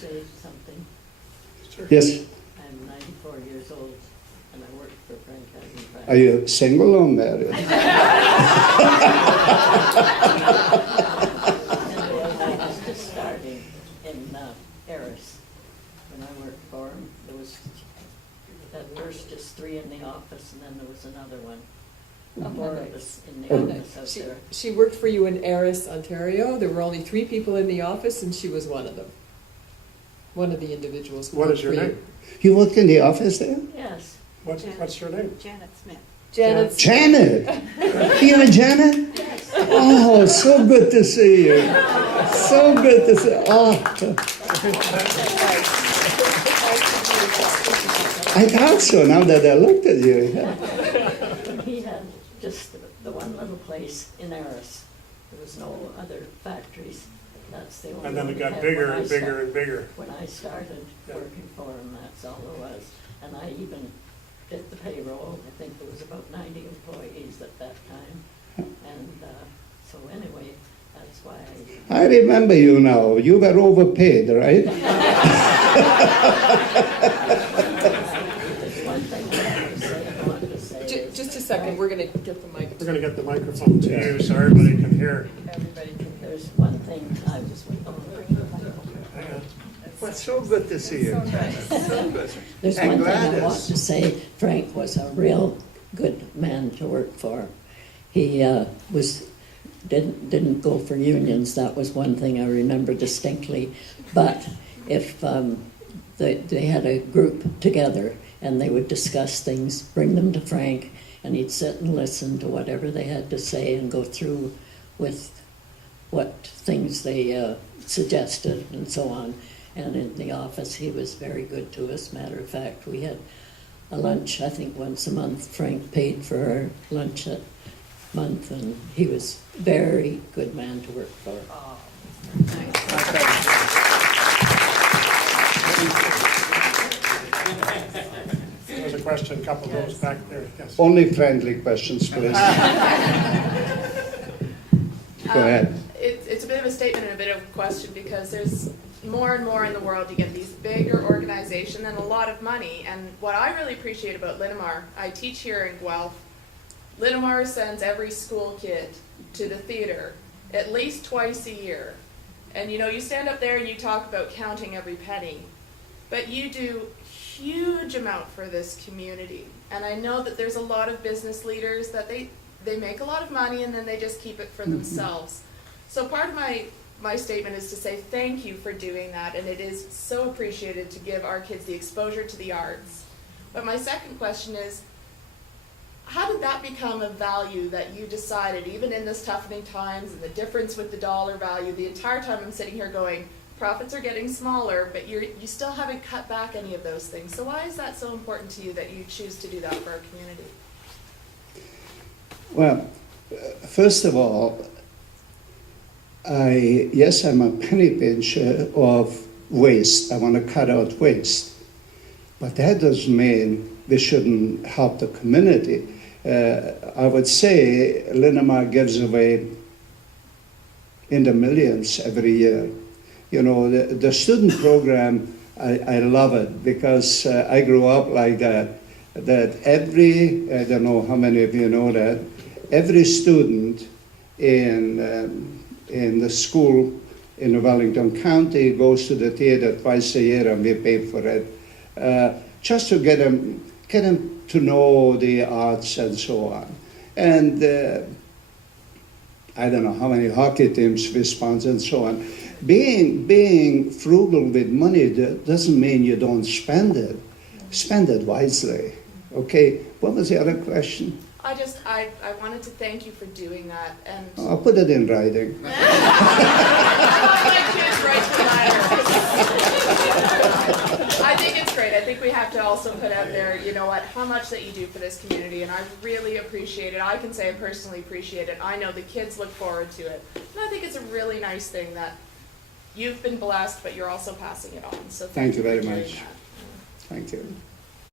say something? Yes. I'm 94 years old, and I work for Frank Hasenfratz. Are you single or married? Anyway, I was just starting in Harris. When I worked for him, there was at worst just 3 in the office, and then there was another one. 4 of us in the office out there. She worked for you in Aris, Ontario. There were only 3 people in the office, and she was one of them. One of the individuals who What worked is your for you. name? You worked in the office there? Yes. What's your name? Janet Smith. Janet. Janet! You know Janet? Oh, so good to see you. So good to see Oh, I thought so now that I looked at you. He had just the one little place in Aris. There was no other factories. That's the only And then one it we got had bigger when I and bigger started. and bigger. When I started Yeah. working for him, that's all there was. And I even did the payroll. I think there was about 90 employees at that time. And so anyway, that's why I remember you now. You were overpaid, right? there's one thing I wanted to say is Just a second, we're going to get the mic. We're going to get the microphone to you so everybody can hear. Everybody can. there's one thing I was Hang on. Well, so good to see you. So good. There's And one thing I Gladys. want to say. Frank was a real good man to work for. He didn't go for unions. That was one thing I remember distinctly. But if they had a group together and they would discuss things, bring them to Frank, and he'd sit and listen to whatever they had to say and go through with what things they suggested and so on. And in the office, he was very good to us. Matter of fact, we had a lunch, I think once a month. Frank paid for our lunch a month, and he was a very good man to work for. There was a question, a couple of those back there. Yes. Only friendly questions, please. Go ahead. It's a bit of a statement and a bit of a question because there's more and more in the world. You get these bigger organizations and a lot of money. And what I really appreciate about Linamar, I teach here in Guelph. Linamar sends every school kid to the theater at least twice a year. And you stand up there and you talk about counting every penny, but you do huge amount for this community. And I know that there's a lot of business leaders that they make a lot of money and then they just keep it for themselves. So part of my statement is to say thank you for doing that, and it is so appreciated to give our kids the exposure to the arts. But my second question is, how did that become a value that you decided, even in this toughening times and the difference with the dollar value, the entire time I'm sitting here going, profits are getting smaller, but you still haven't cut back any of those things. So why is that so important to you that you choose to do that for our community? Well, first of all, I'm a penny pincher of waste. I want to cut out waste. But that doesn't mean we shouldn't help the community. I would say Linamar gives away in the millions every year. The student program, I love it because I grew up like that. That I don't know how many of you know that, every student in the school in Wellington County goes to the theater twice a year and we pay for it. Just to get them to know the arts and so on. And I don't know how many hockey teams we sponsor and so on. Being frugal with money doesn't mean you don't spend it. Spend it wisely. Okay, what was the other question? I wanted to thank you for doing that, and I'll put it in writing. my kids write the letter. I think it's great. I think we have to also put out there, how much that you do for this community, and I really appreciate it. I can say I personally appreciate it. I know the kids look forward to it, and I think it's a really nice thing that you've been blessed, but you're also passing it on. So Thank you very for doing much. that. Thank you.